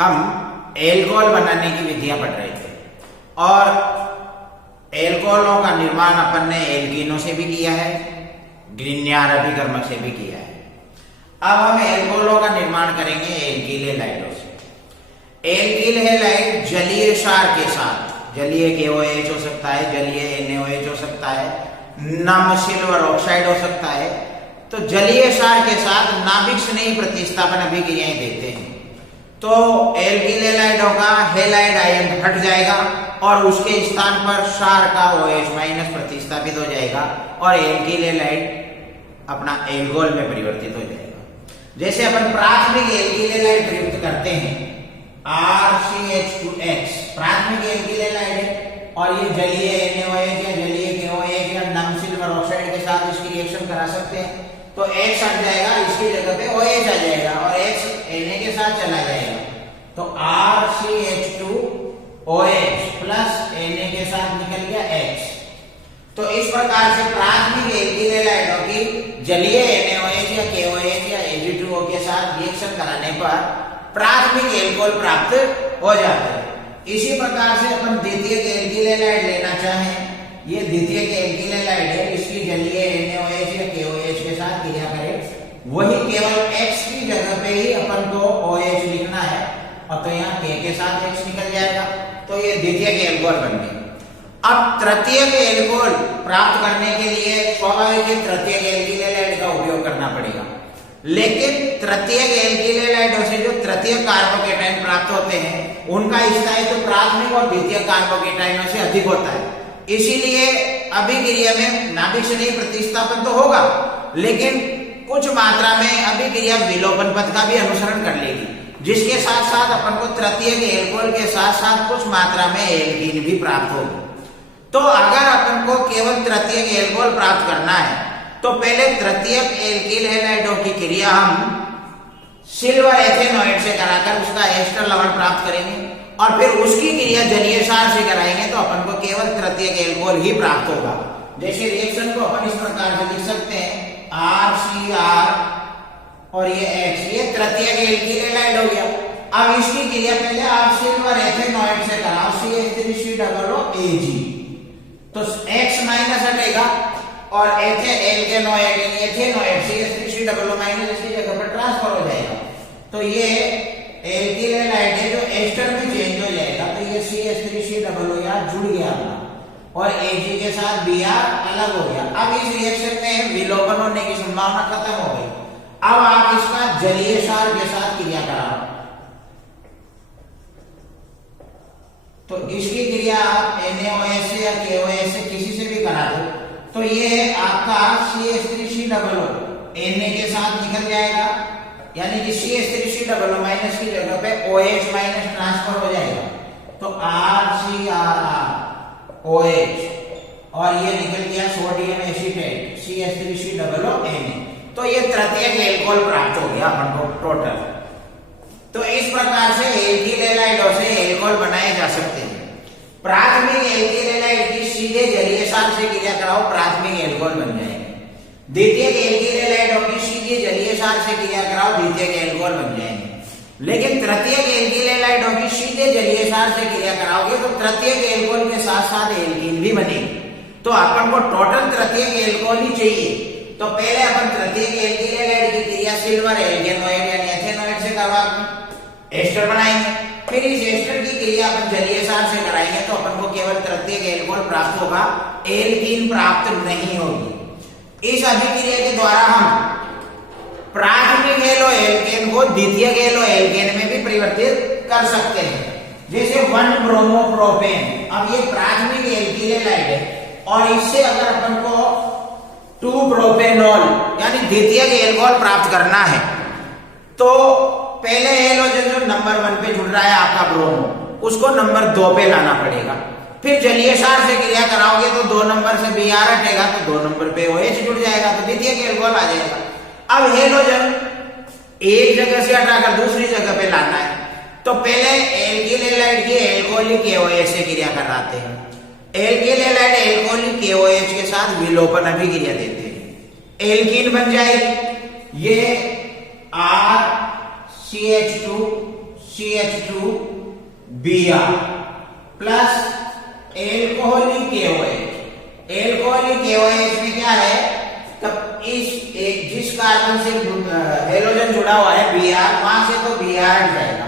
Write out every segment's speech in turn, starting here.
हम एल्कोहल बनाने की विधियां पढ़ रहे थे और एल्कोहलों का निर्माण अपन ने एल्कीनों से भी किया है, ग्रीन्यार अभिकर्मक से भी किया है। अब हम एल्कोहलों का निर्माण करेंगे एल्किल हैलाइडों से। एल्किल हैलाइड जलीय क्षार के साथ, जलीय KOH हो सकता है, जलीय NaOH हो सकता है, नम सिल्वर ऑक्साइड हो सकता है। तो जलीय क्षार के साथ नाभिक स्नेही प्रतिस्थापन अभिक्रियाएं देते हैं तो एल्किल हैलाइड होगा, हैलाइड आयन हट जाएगा और उसके स्थान पर क्षार का OH- प्रतिस्थापित हो जाएगा और एल्किल हैलाइड अपना एल्कोहल में परिवर्तित हो जाएगा। जैसे अपन प्राथमिक एल्किल हैलाइड प्रयुक्त करते हैं RCH2X, प्राथमिक एल्किल हैलाइड है और ये जलीय NaOH या जलीय KOH या नम सिल्वर ऑक्साइड के साथ इसकी रिएक्शन करा सकते हैं। तो X हट जाएगा, इसकी जगह पे OH आ जाएगा और X Na के साथ चला जाएगा। तो RCH2OH प्लस Na के साथ निकल गया X। तो इस प्रकार से प्राथमिक एल्किल हैलाइडों की जलीय NaOH या KOH या Ag2O के साथ रिएक्शन कराने पर प्राथमिक एल्कोहल प्राप्त हो जाता है। इसी प्रकार से अपन द्वितीयक एल्किल हैलाइड लेना चाहें, ये द्वितीयक एल्किल हैलाइड है, इसकी जलीय NaOH या KOH के साथ क्रिया करें, वही केवल X की जगह पे ही अपन को OH लिखना है और तो यहाँ K के साथ X निकल जाएगा। तो ये द्वितीयक एल्कोहल बन गए। अब तृतीयक एल्कोहल प्राप्त करने के लिए स्वाभाविक ही तृतीयक एल्किल हैलाइड का उपयोग करना पड़ेगा, लेकिन तृतीयक एल्किल हैलाइडों से जो तृतीयक कार्बोकेटाइन प्राप्त होते हैं उनका स्थायित्व तो प्राथमिक और द्वितीयक कार्बोकेटाइनों से अधिक होता है। इसीलिए अभिक्रिया में नाभिक स्नेही प्रतिस्थापन तो होगा, लेकिन कुछ मात्रा में अभिक्रिया विलोपन पथ का भी अनुसरण कर लेगी, जिसके साथ साथ अपन को तृतीयक एल्कोहल के साथ साथ कुछ मात्रा में एल्कीन भी प्राप्त होगी। तो अगर अपन को केवल तृतीयक एल्कोहल प्राप्त करना है तो पहले तृतीयक एल्किल हैलाइडों की क्रिया हम सिल्वर एथेनॉइड से कराकर उसका एस्टर लवण प्राप्त करेंगे और फिर उसकी क्रिया जलीय क्षार से कराएंगे तो अपन को केवल तृतीयक एल्कोहल ही प्राप्त होगा। जैसे रिएक्शन को अपन इस प्रकार से लिख सकते हैं RCR और ये X, ये तृतीयक एल्किल हैलाइड हो गया। अब इसकी क्रिया पहले आप सिल्वर एथेनॉइड से कराओ CH3COOH, तो X माइनस हटेगा और एथेनॉइड CH3COO- इसकी जगह पर ट्रांसफर हो जाएगा। तो ये एल्किल हैलाइड है जो एस्टर में चेंज हो जाएगा। तो ये CH3COO यार जुड़ गया अपना और Ag के साथ Br अलग हो गया। अब इस रिएक्शन में विलोपन होने की संभावना खत्म हो गई। अब आप इसका जलीय क्षार के साथ क्रिया कराओ, तो इसकी क्रिया आप NaOH से या KOH से किसी से भी करा दो तो ये आपका CH3COO Na के साथ निकल जाएगा, यानी कि CH3COO- की जगह पे OH- ट्रांसफर हो जाएगा। तो RCROH और ये निकल गया सोडियम एसीटेट CH3COO तो ये तृतीयक एल्कोहल प्राप्त हो गया अपन को टोटल। तो इस प्रकार से एल्किल हैलाइडों से एल्कोहल बनाए जा सकते हैं। प्राथमिक एल्किल हैलाइड की सीधे जलीय क्षार से क्रिया कराओ, प्राथमिक एल्कोहल बन जाएंगे। द्वितीयक एल्किल हैलाइडों की सीधे जलीय क्षार से क्रिया कराओ, द्वितीयक एल्कोहल बन जाएंगे। लेकिन तृतीयक एल्किल हैलाइडों की सीधे जलीय क्षार से क्रिया कराओगे तो तृतीयक एल्कोहल के साथ साथ एल्कीन भी बनेगी। तो अपन को टोटल तृतीयक एल्कोहल ही चाहिए। तो पहले अपन तृतीयक एल्किल हैलाइड की क्रिया सिल्वर एल्केनॉइड यानी एथेनॉइड से करवा एस्टर बनाएंगे, फिर इस एस्टर की क्रिया अपन जलीय क्षार से कराएंगे तो अपन को केवल तृतीयक एल्कोहल प्राप्त होगा, एल्कीन प्राप्त नहीं होगी। इस अभिक्रिया के द्वारा हम प्राथमिक हेलो एल्केन को द्वितीयक हेलो एल्केन में भी परिवर्तित कर सकते हैं। जैसे 1 ब्रोमोप्रोपेन, अब ये प्राथमिक एल्किल हैलाइड है और इससे अगर अपन को 2 प्रोपेनॉल यानी द्वितीयक एल्कोहल प्राप्त करना है तो पहले हेलोजन जो नंबर 1 पे जुड़ रहा है आपका ब्रोमो, उसको नंबर 2 पे लाना पड़ेगा। फिर जलीय क्षार से क्रिया कराओगे तो 2 नंबर से Br हटेगा तो 2 नंबर पे OH जुड़ जाएगा तो द्वितीयक एल्कोहल आ जाएगा। अब हेलोजन एक जगह से हटाकर दूसरी जगह पे लाना है तो पहले एल्किल हैलाइड की एल्कोहलिक KOH से क्रिया कराते हैं। एल्किल हैलाइड एल्कोहलिक KOH के साथ विलोपन अभिक्रिया देते हैं, एल्कीन बन जाएगी। ये RCH2 CH2Br plus alcoholic KOH। Alcoholic KOH में क्या है, तब इस एक जिस कार्बन से हेलोजन जुड़ा हुआ है Br, वहां से तो Br हट जाएगा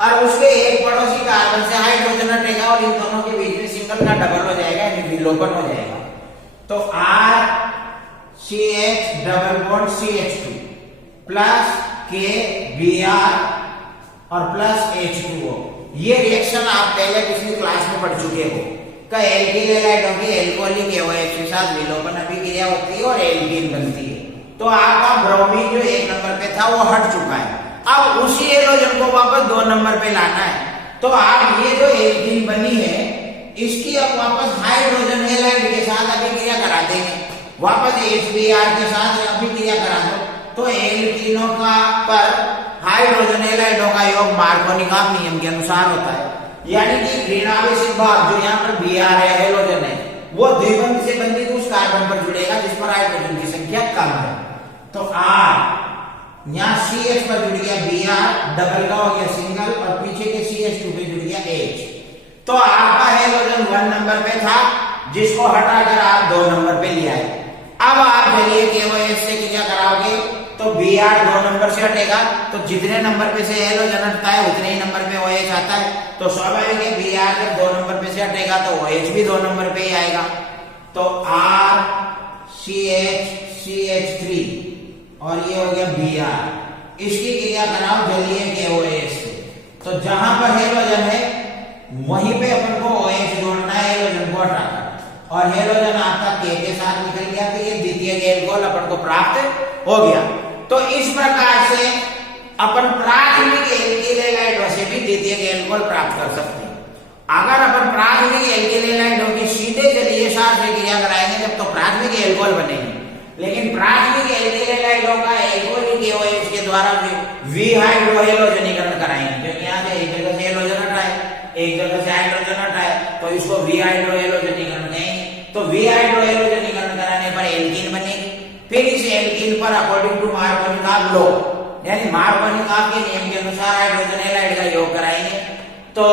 और उसके एक पड़ोसी कार्बन से हाइड्रोजन हटेगा और इन दोनों के बीच में सिंगल का डबल हो जाएगा, यानी विलोपन हो जाएगा। तो R CH double bond CH2 plus K Br और प्लस H2O। ये रिएक्शन आप पहले पिछली क्लास में पढ़ चुके हो का एल्किल हैलाइडों की एल्कोहलिक KOH के साथ विलोपन अभिक्रिया होती है और एल्कीन बनती है। तो आपका ब्रोमीन जो 1 नंबर पे था वो हट चुका है, अब उसी हेलोजन को वापस 2 नंबर पे लाना है। तो आप ये जो एल्कीन बनी है इसकी अब वापस हाइड्रोजन हैलाइड के साथ अभिक्रिया करा देंगे, वापस HBr के साथ अभिक्रिया करा दो। तो एल्कीनों का पर हाइड्रोजन हैलाइडों का योग मार्कोनिक नियम के अनुसार होता है, यानी कि ऋणावेशित भाग जो यहाँ पर Br है हेलोजन है वो द्विबंध से बंधित उस कार्बन पर जुड़ेगा जिस पर हाइड्रोजन की संख्या कम है। तो R यहाँ CH पर जुड़ गया Br, डबल का हो गया सिंगल और पीछे के CH2 पे जुड़ गया H। तो आपका हेलोजन 1 नंबर पे था जिसको हटाकर आप 2 नंबर पे ले आए। अब आप जलिए KOH से क्रिया कराओगे तो Br 2 नंबर से हटेगा, तो जितने नंबर पे से हेलोजन हटता है उतने ही नंबर पे OH आता है। तो स्वाभाविक है Br जब 2 नंबर पे से हटेगा तो OH भी 2 नंबर पे ही आएगा। तो R CH CH3 और ये हो गया Br, इसकी क्रिया कराओ जलीय KOH से। तो जहां पर हेलोजन है वहीं पे अपन को OH जोड़ना है हेलोजन को हटाकर, और हेलोजन आपका K के साथ निकल गया तो ये द्वितीय एल्कोहल अपन को प्राप्त हो गया। तो इस प्रकार से अपन प्राथमिक एल्किल हैलाइडों से भी द्वितीय एल्कोहल प्राप्त कर सकते हैं। अगर अपन प्राथमिक एल्किल हैलाइडों की सीधे जलीय सार से क्रिया कराएंगे जब तो प्राथमिक एल्कोहल बनेंगे, लेकिन प्राथमिक एल्किल हैलाइडों का एल्कोहलिक KOH के द्वारा विहाइड्रोहेलोजनीकरण कराएंगे, क्योंकि यहाँ से एक जगह से हेलोजन हटाए एक जगह से हाइड्रोजन हटाए तो इसको विहाइड्रोहेलोजनीकरण कहेंगे। तो विहाइड्रोहेलोजनीकरण कराने पर एल्कीन बनेगी, फिर इस एल्कीन पर अकॉर्डिंग टू मार्कोनिक लॉ यानी मार्कोनिक के नियम के अनुसार हाइड्रोजन हैलाइड का योग कराएंगे तो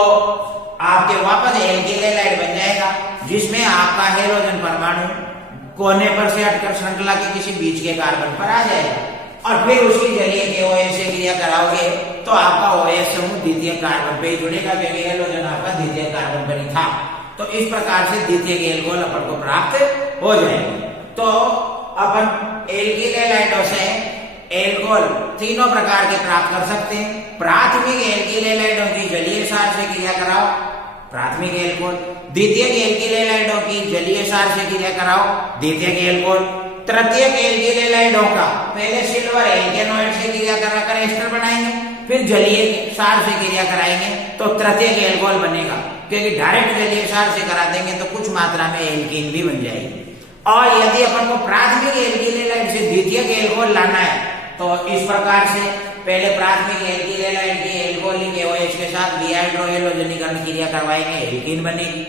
आपके वापस एल्किल हैलाइड बन जाएगा, जिसमें आपका हेलोजन परमाणु कोने पर से हटकर श्रृंखला के किसी बीच के कार्बन पर आ जाएगा और फिर उसकी जलीय KOH से क्रिया कराओगे तो आपका OH समूह द्वितीय कार्बन पे ही जुड़ेगा, क्योंकि हेलोजन आपका द्वितीय कार्बन पर ही था। तो इस प्रकार से द्वितीय एल्कोहल अपन को प्राप्त हो जाएगी। तो अपन एल्किल हैलाइडों से एल्कोहल तीनों प्रकार के प्राप्त कर सकते हैं। प्राथमिक एल्किल हैलाइडों की जलीय सार से क्रिया कराओ प्राथमिक एल्कोहल, द्वितीय एल्किल हैलाइडों की जलीय सार से क्रिया कराओ द्वितीय एल्कोहल, तृतीय एल्किल हैलाइडों का पहले सिल्वर एल्केनोइड से क्रिया कराकर एस्टर बनाएंगे, फिर जलीय सार से क्रिया कराएंगे तो तृतीय एल्कोहल बनेगा, क्योंकि डायरेक्ट जलीय सार से करा देंगे तो कुछ मात्रा में एल्कीन भी बन जाएगी। और यदि अपन को प्राथमिक एल्किल हैलाइड से द्वितीय एल्कोहल लाना है तो इस प्रकार से पहले प्राथमिक एल्किल हैलाइड की एल्कोहलिक KOH के साथ विहाइड्रोहेलोजनीकरण क्रिया करवाएंगे, एल्कीन बनेगी।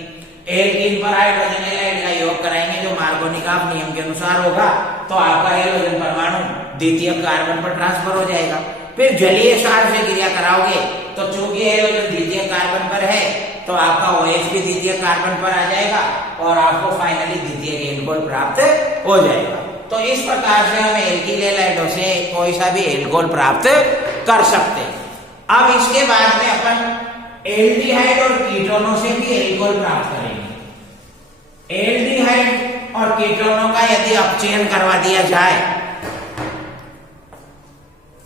एल्कीन पर हाइड्रोजन हैलाइड का योग कराएंगे जो मार्कोनिक नियम के अनुसार होगा, तो आपका हेलोजन परमाणु द्वितीय कार्बन पर ट्रांसफर हो जाएगा। फिर जलीय सार से क्रिया कराओगे तो चूंकि हेलोजन द्वितीय कार्बन पर है तो आपका OH भी द्वितीय कार्बन पर आ जाएगा और आपको फाइनली द्वितीय एल्कोहल प्राप्त हो जाएगा। तो इस प्रकार से हम एल्किल हैलाइडों से कोई सा भी एल्कोहल प्राप्त कर सकते हैं। अब इसके बाद में अपन एल्डिहाइड और कीटोनों से भी एल्कोहल प्राप्त करेंगे। एल्डिहाइड और कीटोनों का यदि अपचयन करवा दिया जाए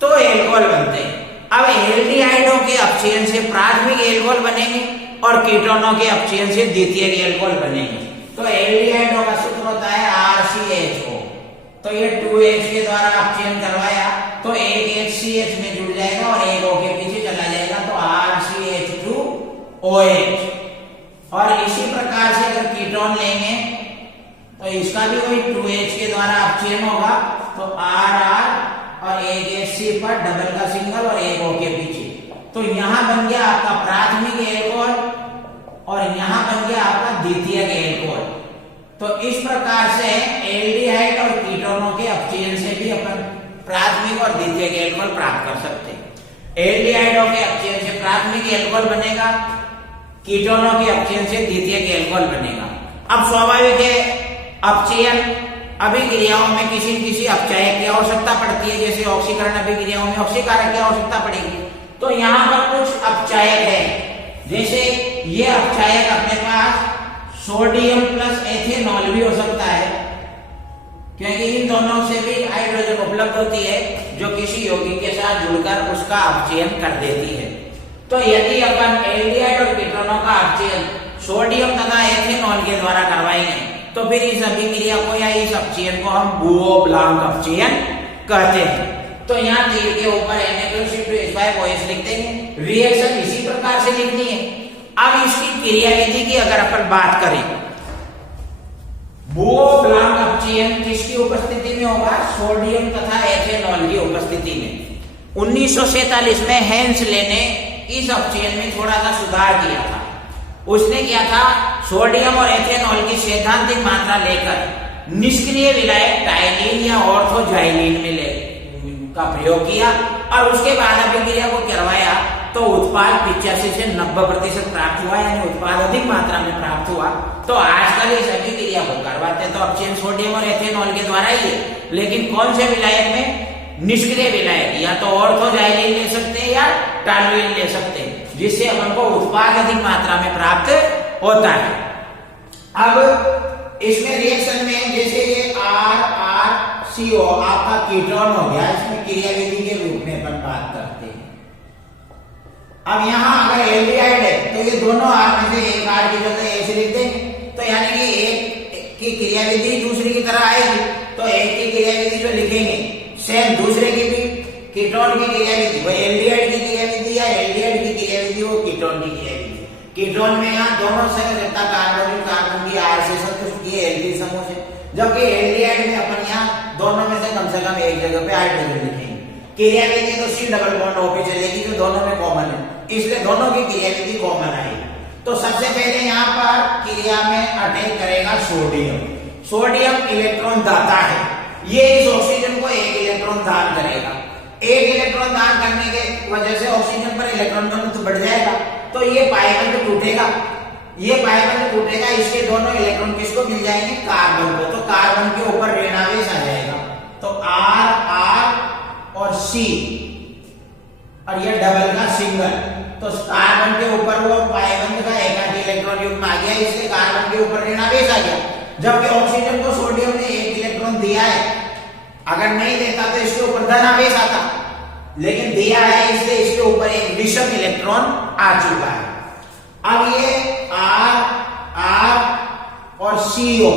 तो एल्कोहल बनते हैं। अब एल्डिहाइडों के अपचयन से प्राथमिक एल्कोहल बनेंगे और कीटोनों के अपचयन से द्वितीय एल्कोहल बनेंगे। तो एल्डिहाइडों का सूत्र होता है RCHO। तो ये 2H के द्वारा अपचयन करवाया तो एक HCH में जुड़ जाएगा और एक O के पीछे चला जाएगा तो RCH2OH। और इसी प्रकार से अगर कीटोन लेंगे तो इसका भी वही 2H के द्वारा अपचयन होगा तो RR और एक HC पर डबल का सिंगल और एक O के पीछे। तो यहां बन गया आपका प्राथमिक एल्कोहल और यहां बन गया आपका द्वितीय एल्कोहल। तो इस प्रकार से एल्डिहाइड और कीटोनों के अपचयन से भी अपन प्राथमिक और द्वितीय एल्कोहल प्राप्त कर सकते हैं। एल्डिहाइडों के अपचयन से प्राथमिक एल्कोहल बनेगा, कीटोनों के अपचयन से द्वितीयक एल्कोहल बनेगा। अब स्वाभाविक है अपचयन अभिक्रियाओं में किसी न किसी अपचायक की आवश्यकता पड़ती है, जैसे ऑक्सीकरण अभिक्रियाओं में ऑक्सीकारक की आवश्यकता पड़ेगी। तो यहाँ पर कुछ अपचायक है, जैसे ये अपचायक अपने पास सोडियम प्लस एथेनॉल भी हो सकता है, क्योंकि इन दोनों से भी हाइड्रोजन उपलब्ध होती है जो किसी यौगिक के साथ जुड़कर उसका अपचयन कर देती है। तो यदि अपन एल्डिहाइड और कीटोनों का अपचयन सोडियम तथा एथेनॉल के द्वारा करवाएंगे तो फिर इस अभिक्रिया को या इस अपचयन को हम बुओ-ब्लांक अपचयन कहते हैं। तो यहाँ तीर के ऊपर Na+CO2H5OH लिख देंगे। रिएक्शन इसी प्रकार से लिखनी है। अब इसकी क्रियाविधि की अगर अपन बात करें, बुओ-ब्लांक अपचयन किसकी उपस्थिति में होगा? सोडियम तथा एथेनॉल की उपस्थिति में। 1947 में हेंसले ने इस अपचयन में थोड़ा सा सुधार किया था। उसने किया था सोडियम और एथेनॉल की सैद्धांतिक मात्रा लेकर निष्क्रिय विलायक टाइलिन या ऑर्थोजाइलिन में का प्रयोग किया और उसके बाद अभिक्रिया को करवाया तो उत्पाद 85 से 90% प्राप्त हुआ, यानी उत्पाद अधिक मात्रा में प्राप्त हुआ। तो आजकल इस अभिक्रिया को करवाते तो अपचयन सोडियम और एथेनॉल के द्वारा ही है, लेकिन कौन से विलायक में? निष्क्रिय विलायक, या तो ऑर्थोजाइलिन ले सकते हैं या टालुइन ले सकते हैं, जिससे अपन को उत्पाद अधिक मात्रा में प्राप्त होता है। अब इसमें रिएक्शन में जैसे ये RRCO आपका कीटोन हो गया, इसमें क्रियाविधि के रूप में अपन बात करते हैं। अब यहाँ अगर एल्डिहाइड है तो ये दोनों R में से एक R की जगह ऐसे लिख देंगे, तो यानी कि एक की क्रियाविधि दूसरी की तरह आएगी। तो एक की क्रियाविधि जो लिखेंगे सेम दूसरे की भी, कीटोन की क्रियाविधि वो एल्डिहाइड की क्रियाविधि या एल्डिहाइड की क्रियाविधि वो कीटोन की क्रियाविधि। कीटोन में यहाँ दोनों से कार्बन की R से संतुष्ट किए एल्डिहाइड समूह से, जबकि एल्डिहाइड में अपन यहाँ दोनों में से कम एक जगह पे हाइड्रोजन लिखेंगे। क्रियाविधि तो C डबल बॉन्ड O पे चलेगी जो दोनों में कॉमन है, इसलिए दोनों की क्रियाविधि कॉमन आएगी। तो सबसे पहले यहाँ पर क्रिया में अटैक करेगा सोडियम। सोडियम इलेक्ट्रॉन दाता है, ये इस ऑक्सीजन को एक इलेक्ट्रॉन दान करेगा। एक इलेक्ट्रॉन दान करने के वजह से ऑक्सीजन पर इलेक्ट्रॉन घनत्व बढ़ जाएगा, तो ये पाइबंध टूटेगा। ये पाइबंध टूटेगा, इसके दोनों इलेक्ट्रॉन किसको मिल जाएंगे? कार्बन को। तो कार्बन के ऊपर ऋणावेश आ जाएगा, तो R और C और ये डबल का सिंगल, तो कार्बन के ऊपर वो पाइबंध का एकाकी इलेक्ट्रॉन युग्म आ गया, इसलिए कार्बन के ऊपर ऋणावेश आ गया। जबकि ऑक्सीजन को सोडियम ने एक इलेक्ट्रॉन दिया है, अगर नहीं देता तो इसके ऊपर धनावेश आता, लेकिन दिया है इसलिए इसके ऊपर एक विषम इलेक्ट्रॉन आ चुका है। अब ये R और CO,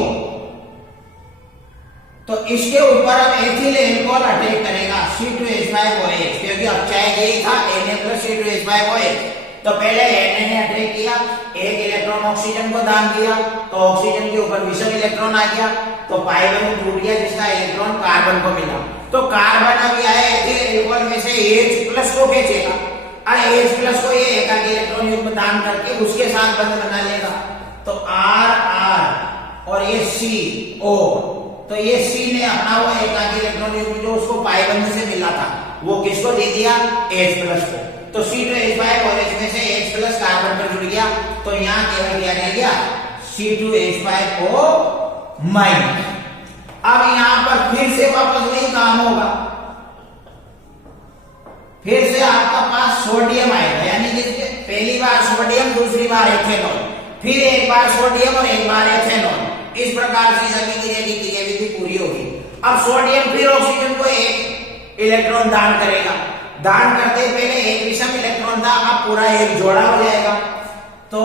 तो इसके ऊपर अब एथिल एल्कोहल अटैक करेगा C2H5OH, क्योंकि अपचायक यही था Na+C2H5OH। तो पहले Na ने अटैक किया, एक इलेक्ट्रॉन ऑक्सीजन को दान दिया, तो ऑक्सीजन के ऊपर विषम इलेक्ट्रॉन आ गया, तो पाइबंध टूट गया जिसका इलेक्ट्रॉन कार्बन को मिला। तो कार्बन अब यह एथिल एल्कोहल में से H+ को खींचेगा और H+ को ये एकाकी इलेक्ट्रॉन युग्म दान करके उसके साथ बंध बना लेगा। तो R और ये CO, तो ये C ने अपना वो एकाकी इलेक्ट्रॉन युग्म जो उसको पाइबंध से मिला था वो किसको दे दिया? H+ को। तो C2H5OH में से H+ कार्बन पर जुड़ गया, तो यहाँ केवल क्या रह गया? C2H5O-। अब यहाँ पर फिर से वापस वही काम होगा, फिर से आपका पास सोडियम आएगा, यानी जिसके पहली बार सोडियम, दूसरी बार एथेनॉल, फिर एक बार सोडियम और एक बार एथेनॉल। इस प्रकार से अभिक्रिया की क्रियाविधि पूरी होगी। अब सोडियम फिर ऑक्सीजन को एक इलेक्ट्रॉन दान करेगा, दान करते पहले एक विषम इलेक्ट्रॉन था, अब पूरा एक जोड़ा हो जाएगा। तो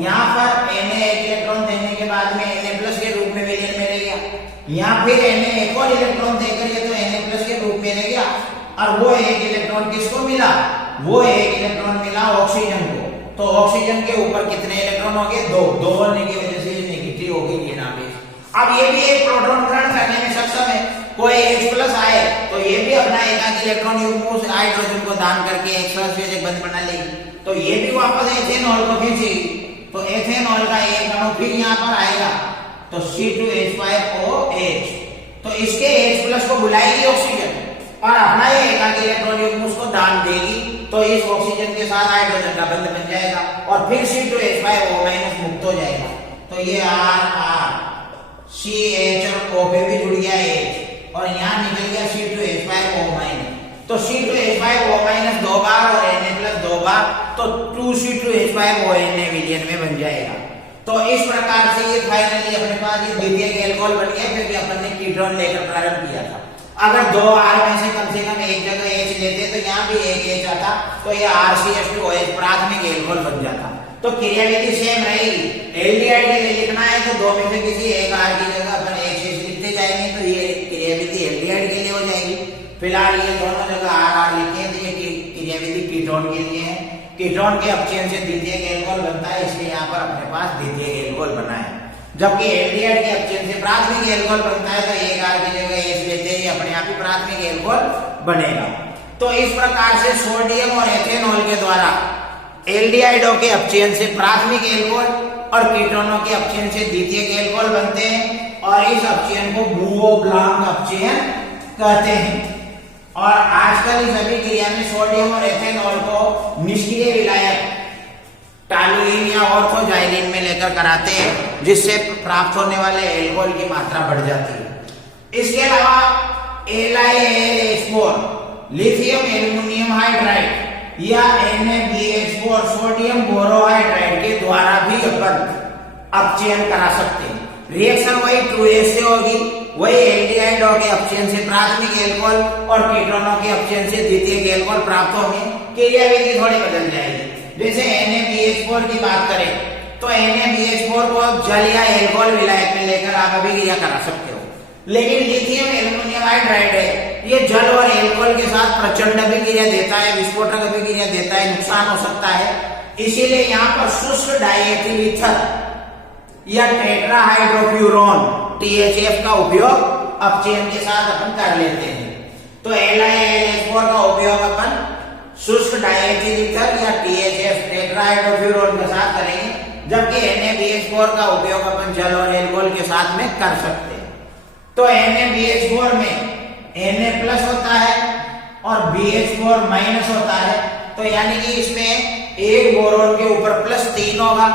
यहाँ पर Na एक इलेक्ट्रॉन देने के बाद में Na+ के रूप में विलयन में रह गया, यहाँ फिर Na एक और इलेक्ट्रॉन देकर ये तो Na+ के रूप में रह गया, और वो एक इलेक्ट्रॉन किसको मिला? वो एक इलेक्ट्रॉन मिला ऑक्सीजन को। तो ऑक्सीजन के ऊपर कितने इलेक्ट्रॉन हो गए? दो होने की वजह से नेगेटिव हो गई ऋणावेश। अब ये भी एक प्रोटॉन ग्रहण करने में सक्षम है, कोई H+ आए तो ये भी अपना एकाकी इलेक्ट्रॉन युग्म उस हाइड्रोजन को दान करके H+ बंध बना लेगी, तो ये भी वापस एथेनॉल को खींचेगी। तो एथेनॉल का एक अणु फिर यहाँ पर आएगा, तो C2H5OH, तो इसके H+ को बुलाएगी ऑक्सीजन और अपना ये एकाकी इलेक्ट्रॉन युग्म उसको दान देगी, तो इस ऑक्सीजन के साथ हाइड्रोजन का बंध बन जाएगा और फिर C2H5O- मुक्त हो जाएगा। तो ये R CH और O पे भी जुड़ गया H और यहाँ निकल गया C2H5O-। तो C2H5O- 2 बार और Na+ 2 बार, तो 2C2H5ONa विलयन में बन जाएगा। तो इस प्रकार से ये फाइनली अपने पास ये द्वितीयक एल्कोहल बन गया, क्योंकि अपन ने कीटोन लेकर प्रारंभ किया था। अगर 2 R में से कम एक जगह H लेते तो यहाँ भी एक H आता, तो ये RCH2OH प्राथमिक एल्कोहल बन जाता। तो क्रियाविधि सेम रही। एल्डिहाइड के लिए लिखना है तो 2 में से किसी एक R की जगह अपन H लिखते जाएंगे, तो ये क्रियाविधि एल्डिहाइड के लिए हो जाएगी। फिलहाल ये दोनों जगह R लिखे हैं, तो ये क्रियाविधि कीटोन के लिए है। कीटोन के अपचयन से द्वितीयक एल्कोहल बनता है, इसलिए यहाँ पर अपने पास द्वितीयक एल्कोहल बना है। जबकि एल्डिहाइड के अपचयन से प्राथमिक एल्कोहल बनता है, तो एक R की जगह H लेते ही अपने आप ही प्राथमिक एल्कोहल बनेगा। तो इस प्रकार से सोडियम और एथेनॉल के द्वारा एल्डिहाइडों के अपचयन से प्राथमिक एल्कोहल और कीटोनों के अपचयन से द्वितीयक एल्कोहल बनते हैं, और इस अपचयन को बुओ-ब्लांक अपचयन कहते हैं। और आजकल इस अभिक्रिया में सोडियम और एथेनॉल को निष्क्रिय विलायक टॉलुइन या ऑर्थोजाइलिन में लेकर कराते हैं, जिससे प्राप्त होने वाले एल्कोहल की मात्रा बढ़ जाती है। इसके अलावा LiAlH4 लिथियम एल्युमिनियम हाइड्राइड या NaBH4 सोडियम बोरोहाइड्राइड के द्वारा भी अपन अपचयन करा सकते हैं। रिएक्शन वही 2S से होगी, वही एल्डिहाइडों के अपचयन से प्राथमिक एल्कोहल और कीटोनों के अपचयन से द्वितीयक एल्कोहल प्राप्त होंगे। क्रियाविधि थोड़ी बदल जाएगी। जैसे NaBH4 की बात करें तो NaBH4 को आप जल या एल्कोहल विलायक में लेकर आप अभिक्रिया करा सकते हो, लेकिन लिथियम एल्युमिनियम हाइड्राइड है, ये जल और एल्कोहल के साथ प्रचंड अभिक्रिया देता है, विस्फोटक अभिक्रिया देता है, नुकसान हो सकता है। इसीलिए यहाँ पर शुष्क डाइएथिल ईथर या टेट्राहाइड्रोफ्यूरॉन THF का उपयोग अपचयन के साथ अपन कर लेते हैं। तो LiAlH4 का उपयोग अपन शुष्क डाइएथिल ईथर या THF टेट्राहाइड्रोफ्यूरॉन के साथ करेंगे, जबकि NaBH4 का उपयोग अपन जल और एल्कोहल के साथ में कर सकते हैं। तो NaBH4 में Na+ होता है और BH4- होता है, तो यानी कि इसमें एक बोरोन के ऊपर +3 होगा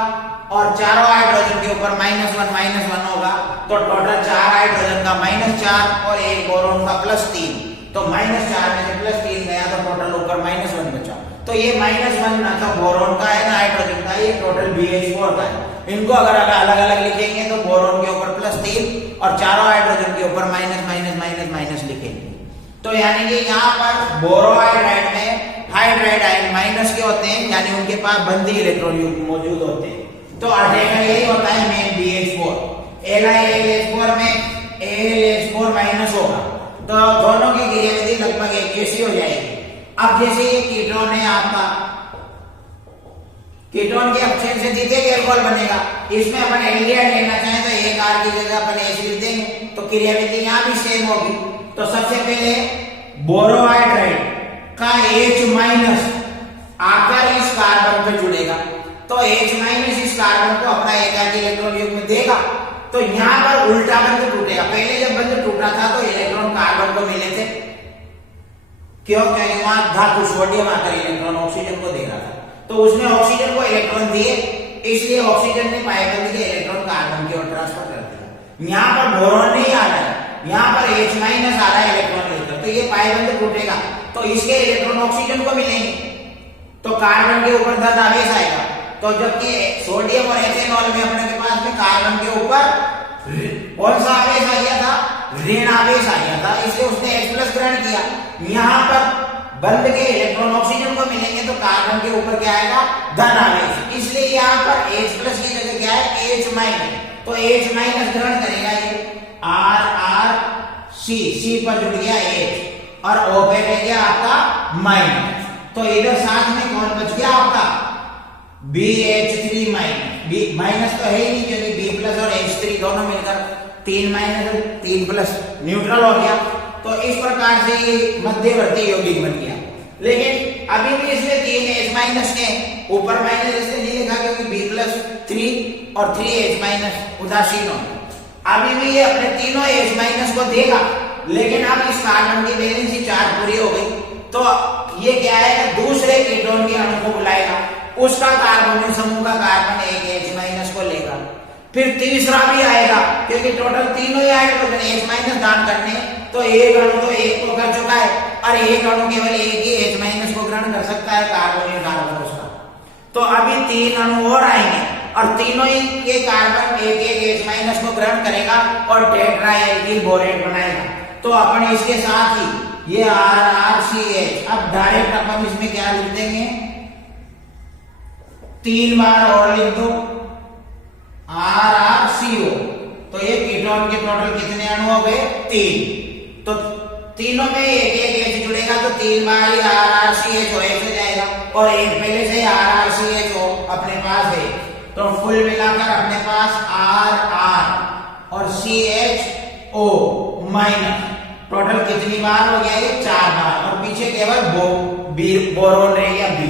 और चारों हाइड्रोजन के ऊपर -1 होगा, तो टोटल 4 हाइड्रोजन का -4 और एक बोरोन का +3, तो -4 में से +3 गया तो टोटल ऊपर -1 बचा। तो ये -1 ना तो बोरोन का है ना हाइड्रोजन का, ये टोटल BH4 का है। इनको अगर अलग अलग लिखेंगे तो बोरोन के ऊपर +3 और चारों हाइड्रोजन के ऊपर माइनस लिखेंगे। तो यानी कि यहाँ पर बोरोहाइड्राइड में हाइड्राइड आयन माइनस के होते हैं, यानी उनके पास बंदी इलेक्ट्रॉन मौजूद होते हैं। तो अटेकर यही होता है मेन BH4। LiAlH4 में AlH4- होगा, तो दोनों की क्रियाविधि लगभग एक जैसी हो जाएगी। अब जैसे ये कीटोन है आपका, कीटोन के अपचयन से द्वितीयक एल्कोहल बनेगा। इसमें अपन एल्डिहाइड लेना चाहें तो एक R की जगह अपन H लिख देंगे, तो क्रियाविधि यहाँ भी सेम होगी। तो सबसे पहले बोरोहाइड्राइड का H- आकर इस कार्बन पे जुड़ेगा, तो H- इस कार्बन को अपना एकाकी इलेक्ट्रॉन युग्म देगा, तो यहाँ पर उल्टा बंध टूटेगा। पहले जब बंध टूटा था तो इलेक्ट्रॉन कार्बन को मिले थे, क्यों? क्योंकि वहां धातु सोडियम आकर इलेक्ट्रॉन ऑक्सीजन को दे रहा था, तो उसने ऑक्सीजन को इलेक्ट्रॉन दिए, इसलिए ऑक्सीजन ने पाइबंद के इलेक्ट्रॉन कार्बन की ओर ट्रांसफर कर दिया। यहाँ पर बोरॉन नहीं आ रहा है, यहाँ पर H- आ रहा है इलेक्ट्रॉन लेकर, तो ये पाइबंद टूटेगा, तो इसके इलेक्ट्रॉन ऑक्सीजन को मिलेंगे, तो कार्बन के ऊपर धन आवेश आएगा। तो जबकि सोडियम और एथेनॉल में अपने के पास में कार्बन के ऊपर कौन सा आवेश आ गया था? ऋण आवेश आ गया था, इसलिए उसने H+ ग्रहण किया। यहाँ पर बंध के इलेक्ट्रॉन ऑक्सीजन को मिलेंगे, तो कार्बन के ऊपर क्या आएगा? धन आवेश। इसलिए यहाँ पर H+ की जगह क्या है? H-, तो H- ग्रहण करेगा ये RC, C पर जुड़ गया H और O पे रह गया आपका माइनस, तो इधर साथ में कौन बच गया आपका? BH3-, माइनस तो है ही नहीं, क्योंकि B+ और H3 दोनों मिलकर 3- न्यूट्रल हो गया। तो इस प्रकार से ये मध्यवर्ती यौगिक बन गया। लेकिन अभी भी इसमें 3 H- के ऊपर माइनस इसलिए नहीं लिखा क्योंकि B+3 और 3H- उदासीन हो। अभी भी ये अपने तीनों H- को देगा, लेकिन अब इस कार्बन की वैलेंसी चार्ज पूरी हो गई, तो ये क्या है, दूसरे कीटोन के अणु को बुलाएगा, उसका कार्बोनिल समूह का कार्बन एक H- को लेगा। फिर तीसरा भी आएगा, क्योंकि टोटल तीनों ही हाइड्रोजन H- दान करने, तो एक अणु तो एक को कर चुका है और एक अणु केवल एक ही H- को ग्रहण कर सकता है, कार्बोनिल कार्बन उसका। तो अभी 3 अणु और आएंगे और तीनों ही के कार्बन एक एक H- को ग्रहण करेगा और टेट्रा एल्किल बोरेट बनाएगा। तो अपन इसके साथ ही ये RRCH, अब डायरेक्ट अपन इसमें क्या लिख देंगे, 3 बार और लिख दो RRCO। तो ये कीटोन के टोटल कितने अणु हो गए, 3। तो तीनों में एक एक H जुड़ेगा तो 3 बार ही RRCH हो जाएगा और एक पहले से RRCH अपने पास है, तो फुल मिलाकर अपने पास RR और CHO माइनस टोटल कितनी बार हो गया, ये 4 बार, और पीछे केवल बोरोन रह गया B।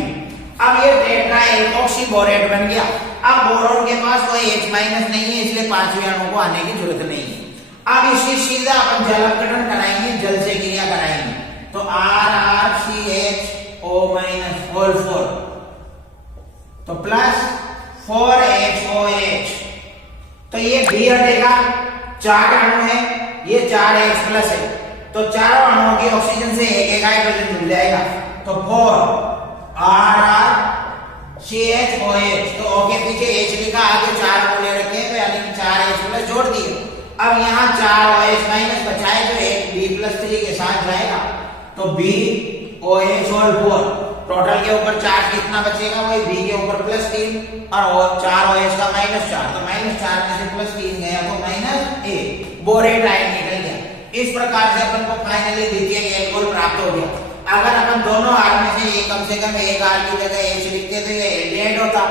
अब ये टेट्रा एल्कोक्सी बोरेट बन गया। अब बोरोन के पास कोई H- नहीं है, इसलिए 5वें अणु को आने की जरूरत नहीं है। अब इसकी सीधा अपन जल अपघटन कराएंगे, जल से क्रिया कराएंगे, तो RRCHO होल 4 तो प्लस 4HOH, तो ये B हटेगा, 4 अणु है, ये 4H प्लस है, तो चारों अणुओं की ऑक्सीजन से एक एक हाइड्रोजन मिल जाएगा, तो 4 RRCHOH, तो O के पीछे H लिखा, आगे 4 अणु ले रखे हैं, तो यानी कि 4H प्लस जोड़ दिए। अब यहाँ 4OH- बचा है, तो एक B+3 के साथ जाएगा, तो BOH होल 4, टोटल के ऊपर चार्ज कितना बचेगा, वही B के ऊपर +3 और 4OH का -4, तो -4 में से +3 गया तो -1, बोरेट आयन निकल गया। इस प्रकार से अपन को फाइनली द्वितीय एल्कोहल प्राप्त हो गया। अगर अपन दोनों R में से एक कम से कम एक R की जगह H लिखते तो ये एल्डिहाइड होता,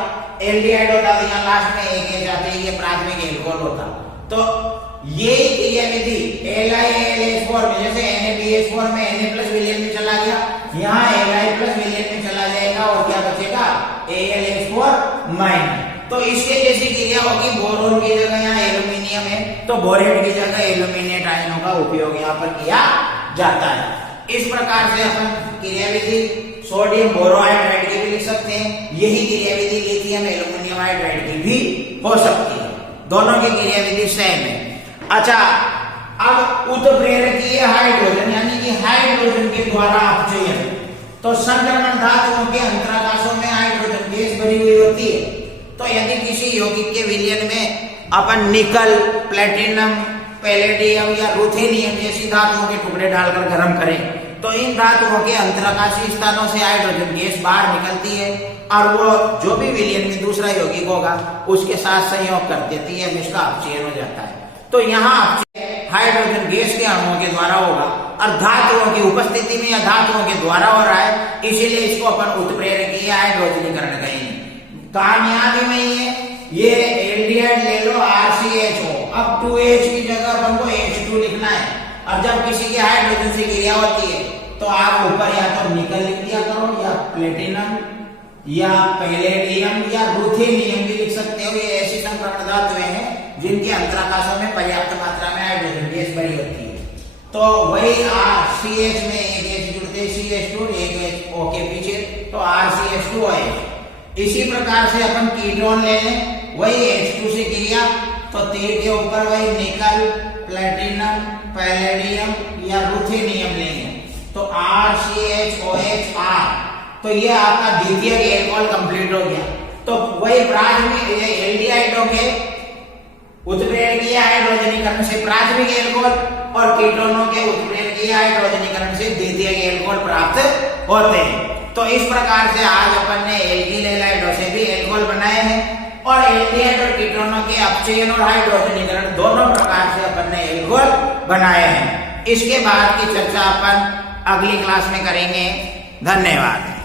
तो यहाँ लास्ट में एक H आते ही ये प्राथमिक एल्कोहल होता। तो ये क्रियाविधि LiAlH4 में, जैसे NaBH4 में Na+ विलयन में चला गया, यहाँ Li+ विलयन में चला जाएगा और क्या बचेगा, AlH4-। तो इसके जैसी क्रिया होगी, बोरोन की जगह यहाँ एल्यूमिनियम है, तो बोरेट की जगह एल्यूमिनेट आयनों का उपयोग यहाँ पर किया जाता है। इस प्रकार से अपन क्रियाविधि सोडियम बोरोहाइड्राइड की भी लिख सकते हैं, यही क्रियाविधि लिथियम एल्यूमिनियम हाइड्राइड की भी हो सकती है, दोनों की क्रियाविधि सेम है। अच्छा, अब उत्प्रेरकीय हाइड्रोजन यानी कि हाइड्रोजन के द्वारा अपचयन, तो संक्रमण धातुओं के अंतराकाशों में हाइड्रोजन गैस भरी हुई होती है, तो यदि किसी यौगिक के विलयन में अपन निकल, प्लेटिनम, पैलेडियम या रुथेनियम जैसी धातुओं के टुकड़े डालकर गर्म करें, तो इन धातुओं के अंतराकाशीय स्थानों से हाइड्रोजन गैस बाहर निकलती है और वो जो भी विलयन में दूसरा यौगिक होगा उसके साथ संयोग कर देती है, जिसका अपचयन हो जाता है। तो यहाँ अपचयन हाइड्रोजन गैस के अणुओं के द्वारा होगा और धातुओं की उपस्थिति में या धातुओं के द्वारा हो रहा है, इसीलिए इसको अपन उत्प्रेरकीय हाइड्रोजनीकरण कहेंगे। कामयाबी में ये एल्डिहाइड ले लो RCHO, अब 2H की जगह अपन को H2 लिखना है, और जब किसी की हाइड्रोजन से क्रिया होती है तो आप ऊपर या तो निकल लिख दिया करो, या प्लेटिनम या पैलेडियम या रुथेनियम भी लिख सकते हो। ये ऐसी संक्रमण धातुएं हैं जिनके अंतराकाशों में पर्याप्त मात्रा में हाइड्रोजन गैस भरी होती है, तो वही CH में एक H जुड़ते, CH2 एक H O के पीछे, तो RCH2OH। इसी प्रकार से अपन कीटोन ले लें, वही H2 से क्रिया, तो तीर के ऊपर वही निकल, प्लेटिनम, पैलेडियम या रुथेनियम लेंगे, तो RCHOH, तो ये आपका द्वितीय एल्कोहल कंप्लीट हो गया। तो वही प्राथमिक एल्डिहाइडों के उत्प्रेरकीय हाइड्रोजनीकरण से प्राथमिक एल्कोहल और कीटोनों के उत्प्रेरकीय हाइड्रोजनीकरण से द्वितीय एल्कोहल प्राप्त होते हैं। तो इस प्रकार से आज अपन ने एल्किल हैलाइडों से भी एल्कोहल बनाए हैं और एल्डिहाइड और कीटोनों के अपचयन और हाइड्रोजनीकरण दोनों प्रकार से अपन ने एल्कोहल बनाए हैं। इसके बाद की चर्चा अपन अगली क्लास में करेंगे। धन्यवाद।